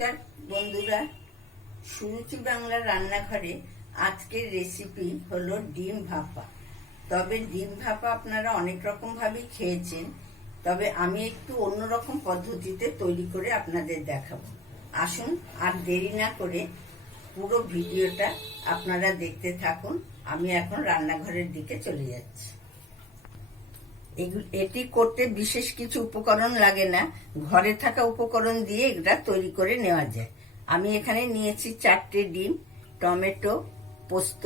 নমস্কার, বন্ধুরা। সুরুচি বাংলা রান্নাঘরে আজকের রেসিপি হলো ডিম ভাপা। তবে ডিম ভাপা আপনারা অনেক রকম ভাবেই খেয়েছেন, তবে আমি একটু অন্যরকম পদ্ধতিতে তৈরি করে আপনাদের দেখাবো। আসুন, আর দেরি না করে পুরো ভিডিওটা আপনারা দেখতে থাকুন। আমি এখন রান্নাঘরের দিকে চলে যাচ্ছি। এটি করতে বিশেষ কিছু উপকরণ লাগে না। ঘরে থাকা উপকরণ দিয়ে এটা তৈরি করে নেওয়া যায়। আমি এখানে নিয়েছি চারটে ডিম, টমেটো, পোস্ত,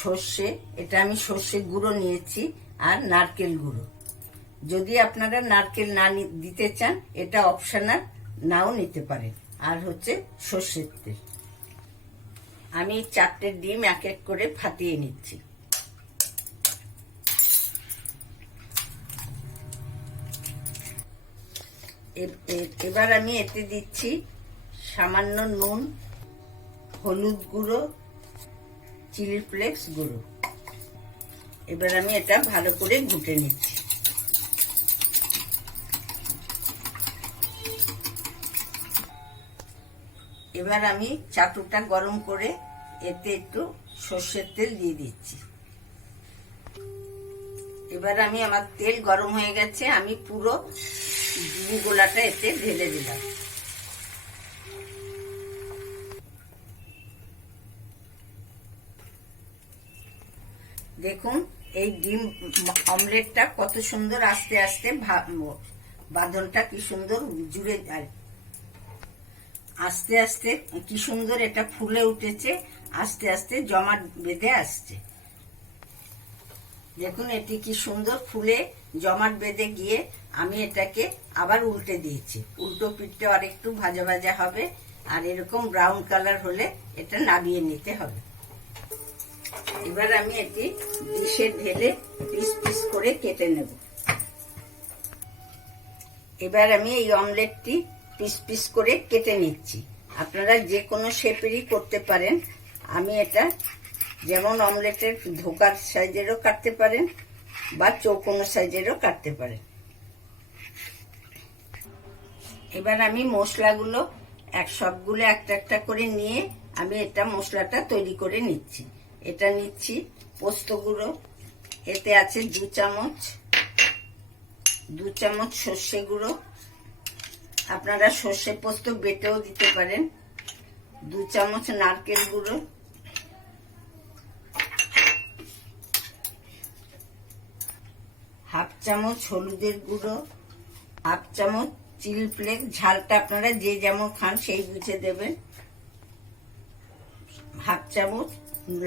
সর্ষে। এটা আমি সর্ষে গুঁড়ো নিয়েছি আর নারকেল গুঁড়ো। যদি আপনারা নারকেল না দিতে চান, এটা অপশনাল নাও নিতে পারেন। আর হচ্ছে সর্ষের তেল। আমি চারটে ডিম এক এক করে ফাটিয়ে নিচ্ছি। এবার আমি এতে দিচ্ছি সামান্য নুন, হলুদ গুঁড়ো, চিলি ফ্লেক্স গুঁড়ো। এবার আমি এটা ভালো করে ঘুটে নিচ্ছি। এবার আমি চাটুটা গরম করে এতে একটু সর্ষের তেল দিয়ে দিচ্ছি। এবার আমি আমার তেল গরম হয়ে গেছে, আমি পুরো গোলাটা এতে ঢেলে দিলাম। দেখুন, এই ডিম অমলেটটা কত সুন্দর আস্তে আস্তে বাঁধনটা কি সুন্দর জুড়ে আর আস্তে আস্তে কি সুন্দর এটা ফুলে উঠেছে, আস্তে আস্তে জমাট বেঁধে আসছে। দেখুন, এটি কি সুন্দর ফুলে জমাট বেঁধে গিয়ে আমি এটাকে আবার উল্টে দিয়েছি। উল্টো পিঠটা আর একটু ভাজা ভাজা হবে, আর এরকম ব্রাউন কালার হলে এটা নামিয়ে নিতে হবে। এবার আমি এটি ডিশে ঢেলে পিস পিস করে কেটে নেব। এবার আমি এই অমলেটটি পিস পিস করে কেটে নিচ্ছি। আপনারা যে কোনো শেপেরই করতে পারেন। আমি এটা যেমন অমলেটের ধোকার সাইজেরও কাটতে পারেন বা চৌকোনো সাইজেরও কাটতে পারেন। এবার আমি মশলাগুলো এক সবগুলো একটা একটা করে নিয়ে আমি এটা মশলাটা তৈরি করে নিচ্ছি। এটা নিচ্ছি পোস্ত গুঁড়ো। এতে আছে দু চামচ দু চামচ সর্ষে গুঁড়ো। আপনারা সর্ষে পোস্ত বেটেও দিতে পারেন। দু চামচ নারকেল গুঁড়ো। হাফ চামচ হলুদের গুঁড়ো। হাফ চামচ চিলি ফ্লেক্স, ঝালটা আপনারা যে যেমন খান সেই বুঝে দেবেন। হাফ চামচ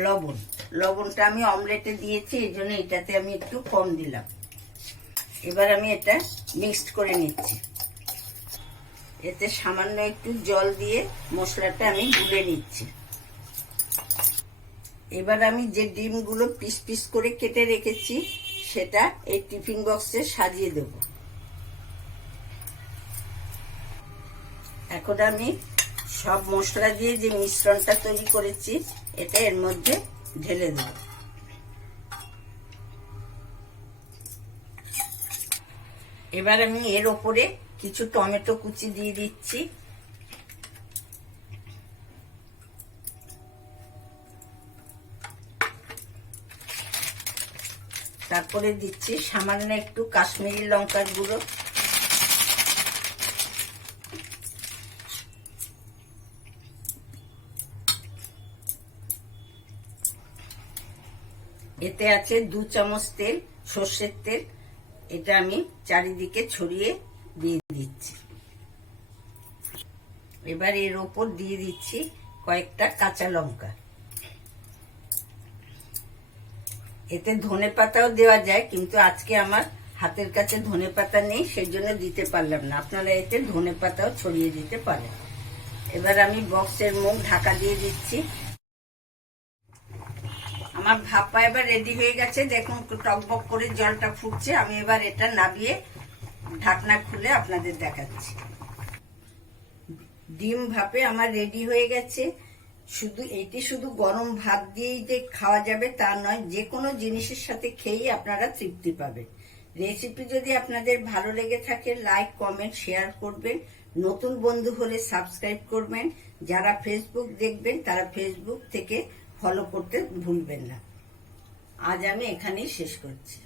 লবণ। লবণটা আমি অমলেটে দিয়েছি, এই জন্য এটাতে আমি একটু কম দিলাম। এবার আমি এটা মিক্সড করে নিচ্ছি। এতে সামান্য একটু জল দিয়ে মশলাটা আমি গুলে নিচ্ছি। এবার আমি যে ডিমগুলো পিস পিস করে কেটে রেখেছি, সেটা এই টিফিন বক্সে সাজিয়ে দেব। এখন আমি সব মশলা দিয়ে যে মিশ্রণটা তৈরি করেছি, এটা এর মধ্যে ঢেলে দেব। এবার আমি এর ওপরে কিছু টমেটো কুচি দিয়ে দিচ্ছি। তারপরে দিচ্ছি সামান্য একটু কাশ্মীরি লঙ্কার গুঁড়ো। এতে আছে দু চামচ তেল, সর্ষের তেল। এটা আমি চারিদিকে ছড়িয়ে দিয়ে দিচ্ছি। এবার এর ওপর দিয়ে দিচ্ছি কয়েকটা কাঁচা লঙ্কা। এতে ধনে পাতাও দেওয়া যায়, কিন্তু আজকে আমার হাতের কাছে ধনে পাতা নেই সেই জন্য দিতে পারলাম না। আপনারা এতে ধনে পাতাও ছড়িয়ে দিতে পারেন। এবার আমি বক্সের মুখ ঢাকা দিয়ে দিচ্ছি। আমার ভাপা এবার রেডি হয়ে গেছে। দেখুন টকবক করে জলটা ফুটছে। আমি এবার এটা নাবিয়ে ঢাকনা খুলে আপনাদের দেখাচ্ছি। ডিম ভাপে আমার রেডি হয়ে গেছে। শুধু এটি শুধু গরম ভাত দিয়েই যে খাওয়া যাবে তা নয় যে কোনো জিনিসের সাথে খেয়েই আপনারা তৃপ্তি পাবেন। রেসিপি যদি আপনাদের ভালো লেগে থাকে লাইক কমেন্ট শেয়ার করবেন। নতুন বন্ধু হলে সাবস্ক্রাইব করবেন। যারা ফেসবুক দেখবেন, তারা ফেসবুক থেকে ফলো করতে ভুলবেন না। আজ আমি এখানেই শেষ করছি।